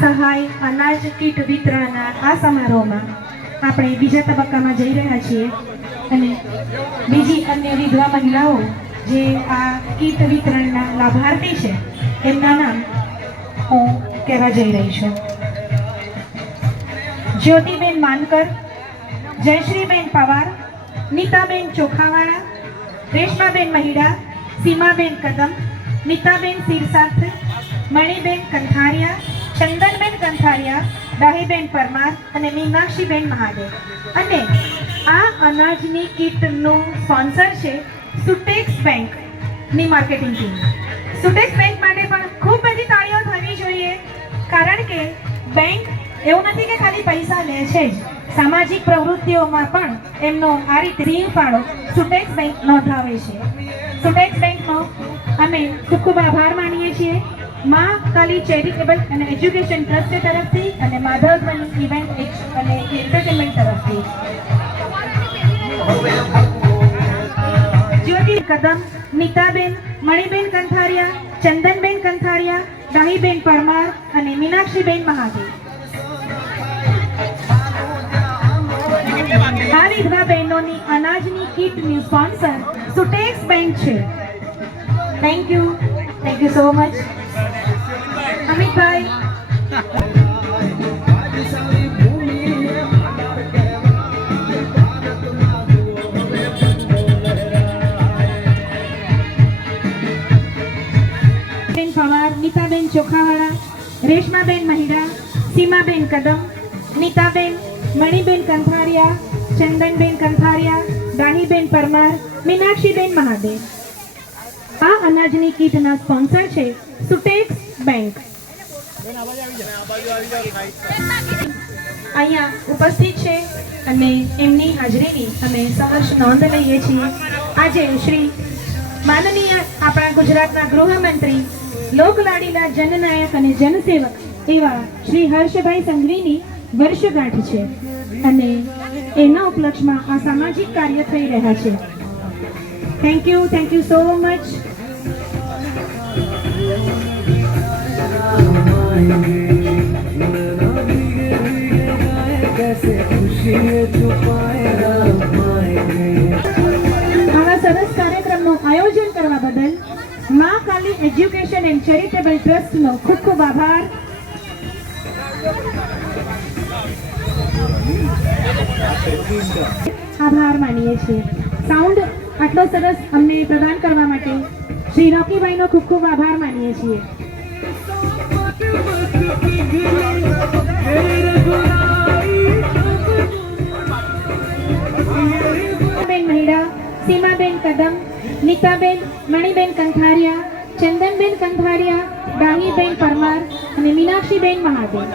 સહાય અનાજ કીટ વિતરણના આ સમારોહમાં આપણે બીજા તબક્કામાં જઈ રહ્યા છીએ અને બીજી અન્ય વિધવા મહિલાઓ જે આ કીટ વિતરણના લાભાર્થી છે એમના નામ હું કહેવા જઈ રહી છું. જ્યોતિબેન માનકર, જયશ્રીબેન પવાર, નીતાબેન ચોખાવાળા, રેશમાબેન મહિડા, સીમાબેન કદમ, નીતાબેન સિરસાથ, મણિબેન કંથારિયા, ચંદનબેન કંથારિયા, દાહીબેન પરમાર અને મીનાક્ષીબેન મહાદેવ. અને આ અનાજની કીટનું સ્પોન્સર છે સુટેક્સ બેંકની માર્કેટિંગ ટીમ. સુટેક્સ બેંક માટે પણ ખૂબ બધી તાળીઓ થવી જોઈએ, કારણ કે બેંક એવું નથી કે ખાલી પૈસા લે છે જ, સામાજિક પ્રવૃત્તિઓમાં પણ એમનો આ રીતે સિંહ ફાળો સુટેક્સ બેંક નોંધાવે છે. સુટેક્સ બેંકનો અમે ખૂબ ખૂબ આભાર માનીએ છીએ માં કાલી ચેરિટેબલ અને એજ્યુકેશન ટ્રસ્ટ તરફથી અને માધવધ્વની ઇવેન્ટ અને એન્ટરટેનમેન્ટ તરફથી. જ્યોતિ કદમ, નીતાબેન, મણિબેન કંથારિયા, ચંદનબેન કંથારિયા, દાહીબેન પરમાર અને મીનાક્ષીબેન મહાદેવ. આ વિધવા બહેનોની અનાજની કીટની સ્પોન્સર સુટેક્સ બેંક છે. Thank you so much. અમિતભાઈ. પવાર, નીતાબેન ચોખાવાળા, રેશમાબેન મહિડા, સીમાબેન કદમ, નીતાબેન, મણિબેન કંથારિયા, ચંદનબેન કંથારિયા, દાહીબેન પરમાર, મીનાક્ષીબેન મહાદેવ. આ અનાજની કીટના સ્પોન્સર છે સુટેક્સ બેંક. અહીંયા ઉપસ્થિત છે અને એમની હાજરીની અમે સહર્ષ નોંધ લઈએ છીએ. આજે શ્રી માનનીય આપણા ગુજરાતના ગૃહમંત્રી, લોકલાડીલા જનનાયક અને જનસેવક એવા શ્રી હર્ષભાઈ સંઘવીની વર્ષગાંઠ છે અને એના ઉપલક્ષમાં આ સામાજિક કાર્ય થઈ રહ્યા છે. Thank you so much. આવા સરસ કાર્યક્રમનું આયોજન કરવા બદલ માં કાલી એજ્યુકેશન એન્ડ ચેરિટેબલ ટ્રસ્ટનો ખૂબ ખૂબ આભાર. આભાર માનીએ છીએ. સાઉન્ડ આટલો સરસ અમને પ્રદાન કરવા માટે શ્રી રોકીભાઈનો ખૂબ ખૂબ આભાર માનીએ છીએ. બેન મહિડા, સીમાબેન કદમ, નીતાબેન, મણિબેન કંથારિયા, ચંદનબેન કંથારિયા, દાહીબેન પરમાર અને મીનાક્ષીબેન મહાદેવ.